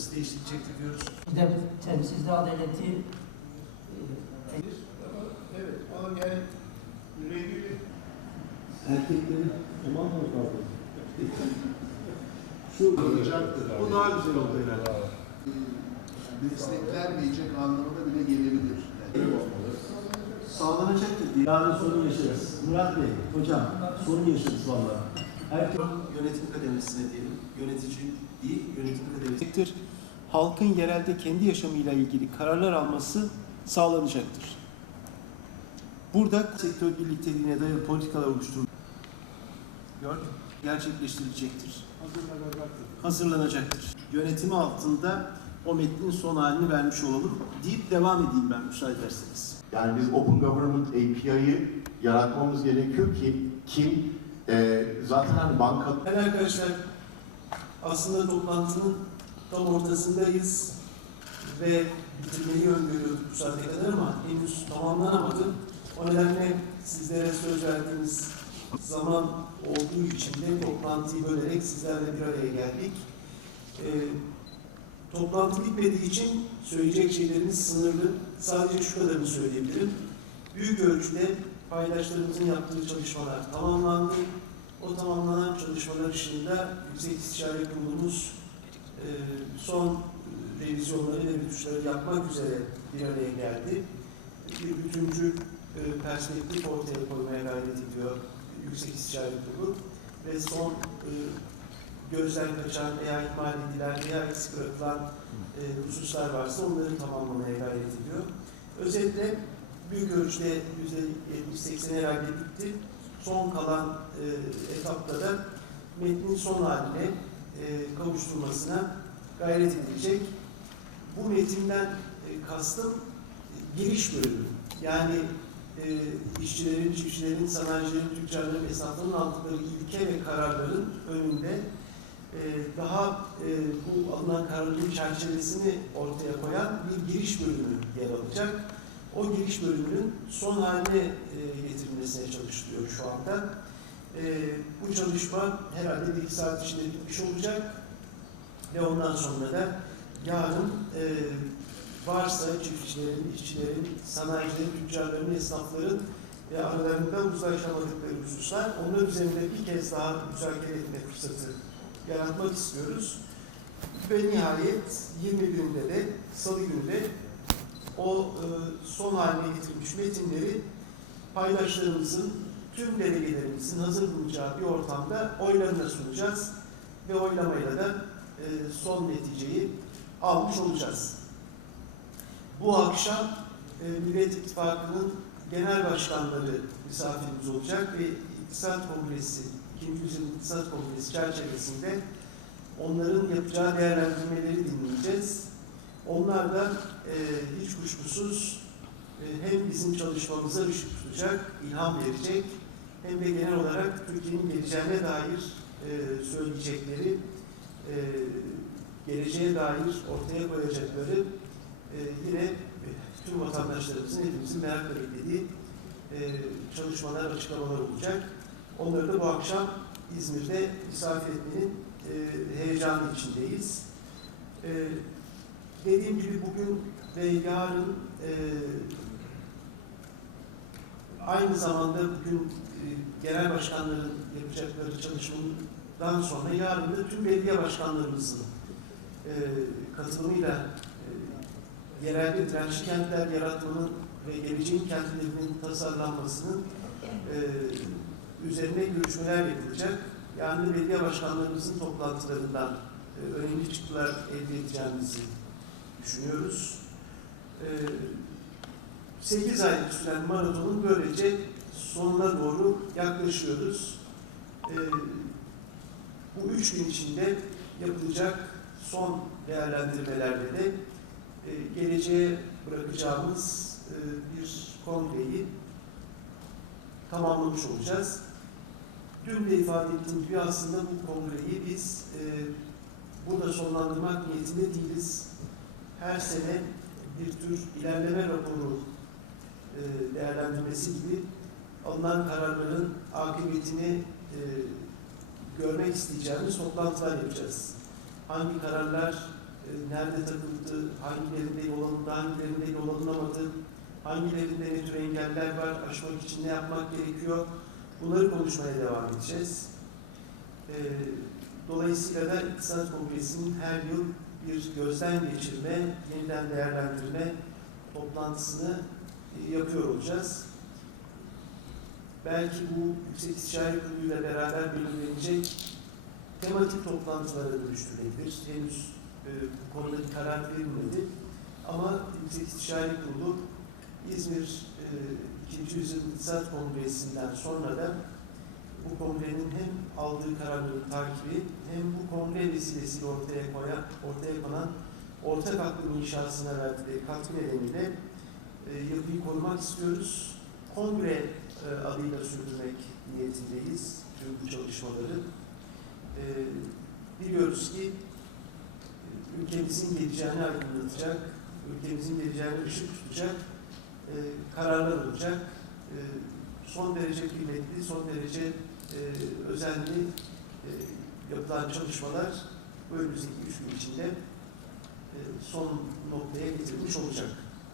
nasıl değiştirecektir diyoruz. Bir de temsilde adaleti e, Evet ama yani rengili Erkeklerin aman mı kaldı? Şu olacaktır. Bu daha güzel oldu herhalde. Desteklenmeyecek anlamına bile gelebilir. Yani. sağlanacaktır diye. Yarın sorun yaşarız. Murat Bey, hocam sorun yaşarız vallahi. Herkes Yönetim kademesine diyelim. Yönetici değil, yönetim kademesi. Halkın yerelde kendi yaşamıyla ilgili kararlar alması sağlanacaktır. Burada sektör birlikteliğine dayalı politikalar oluşturulur. Gerçekleştirilecektir. Hazırlanacaktır. Yönetimi altında o metnin son halini vermiş olalım deyip devam edeyim ben müsaade ederseniz. Yani biz Open Government API'yi yaratmamız gerekiyor ki kim e, zaten hani banka Evet arkadaşlar, aslında toplantının tam ortasındayız ve bitirmeyi öngörüyorduk bu saate kadar ama henüz tamamlanamadı. O nedenle sizlere söz verdiğimiz zaman olduğu için de toplantıyı bölerek sizlerle bir araya geldik. Ee, toplantı bitmediği için söyleyecek şeylerimiz sınırlı. Sadece şu kadarını söyleyebilirim. Büyük ölçüde paydaşlarımızın yaptığı çalışmalar tamamlandı. O tamamlanan çalışmalar ışığında Yüksek İstişare Kurulumuz e, son revizyonları ve bütüşleri yapmak üzere bir araya geldi. Bir bütüncül e, perspektif ortaya koymaya gayret ediyor Yüksek İstişare Kurulu ve son e, gözden kaçan veya ihmal edilen veya eksik bırakılan e, hususlar varsa onları tamamlamaya gayret ediyor. Özetle büyük ölçüde %70-80 herhalde bitti son kalan e, etapta da metnin son haline e, kavuşturmasına gayret edilecek. Bu metinden e, kastım e, giriş bölümü. Yani e, işçilerin, çiftçilerin, sanayicilerin, tüccarların, esnafların aldıkları ilke ve kararların önünde e, daha e, bu alınan kararların çerçevesini ortaya koyan bir giriş bölümü yer alacak o giriş bölümünün son haline e, getirilmesine çalışılıyor şu anda. E, bu çalışma herhalde bir iki saat içinde bitmiş olacak ve ondan sonra da yarın e, varsa çiftçilerin, işçilerin, sanayicilerin, tüccarların, esnafların ve aralarında uzlaşamadıkları hususlar onlar üzerinde bir kez daha müzakere etme fırsatı yaratmak istiyoruz. Ve nihayet 20 günde de salı günü de o e, son haline getirilmiş metinleri paydaşlarımızın, tüm delegelerimizin hazır bulacağı bir ortamda oylarına sunacağız ve oylamayla da e, son neticeyi almış olacağız. Bu akşam e, Millet İttifakı'nın genel başkanları misafirimiz olacak ve İktisat Kongresi, 2. Yüzyıl İktisat Kongresi çerçevesinde onların yapacağı değerlendirmeleri dinleyeceğiz. Onlar da e, hiç kuşkusuz e, hem bizim çalışmamıza ışık tutacak, ilham verecek hem de genel olarak Türkiye'nin geleceğine dair e, söyleyecekleri, e, geleceğe dair ortaya koyacakları e, yine tüm vatandaşlarımızın, hepimizin merakla beklediği e, çalışmalar, açıklamalar olacak. Onları da bu akşam İzmir'de misafir etmenin e, heyecanı içindeyiz. E, Dediğim gibi bugün ve yarın e, aynı zamanda bugün e, genel başkanların yapacakları çalışmadan sonra yarın da tüm belediye başkanlarımızın e, katılımıyla e, yerelde dirençli kentler yaratmanın ve geleceğin kentlerinin tasarlanmasının e, üzerine görüşmeler yapılacak. Yani belediye başkanlarımızın toplantılarından e, önemli çıktılar elde edeceğimizi düşünüyoruz. Ee, 8 ay süren maratonun böylece sonuna doğru yaklaşıyoruz. Ee, bu üç gün içinde yapılacak son değerlendirmelerle de e, geleceğe bırakacağımız e, bir kongreyi tamamlamış olacağız. Dün de ifade ettiğim gibi aslında bu kongreyi biz e, burada sonlandırmak niyetinde değiliz her sene bir tür ilerleme raporu e, değerlendirmesi gibi alınan kararların akıbetini e, görmek isteyeceğimiz toplantılar yapacağız. Hangi kararlar e, nerede takıldı, hangilerinde yol alındı, hangilerinde yol alınamadı, hangilerinde ne tür engeller var, aşmak için ne yapmak gerekiyor, bunları konuşmaya devam edeceğiz. E, Dolayısıyla da İktisat Kongresi'nin her yıl bir gözden geçirme, yeniden değerlendirme toplantısını e, yapıyor olacağız. Belki bu Yüksek İstişare Kurulu ile beraber belirlenecek tematik toplantılara dönüştürülebilir. Henüz e, bu konuda bir karar verilmedi. Ama Yüksek İstişare Kurulu İzmir e, 2. Yüzyıl İktisat Kongresi'nden sonra da bu kongrenin hem aldığı kararların takibi hem bu kongre vesilesiyle ortaya koyan, ortaya konan ortak aklın inşasına verdiği katkı nedeniyle e, yapıyı korumak istiyoruz. Kongre e, adıyla sürdürmek niyetindeyiz tüm bu çalışmaları. E, biliyoruz ki e, ülkemizin geleceğini aydınlatacak, ülkemizin geleceğine ışık tutacak e, kararlar olacak. E, son derece kıymetli, son derece e, özenli e, yapılan çalışmalar önümüzdeki üç gün içinde e, son noktaya getirilmiş olacak.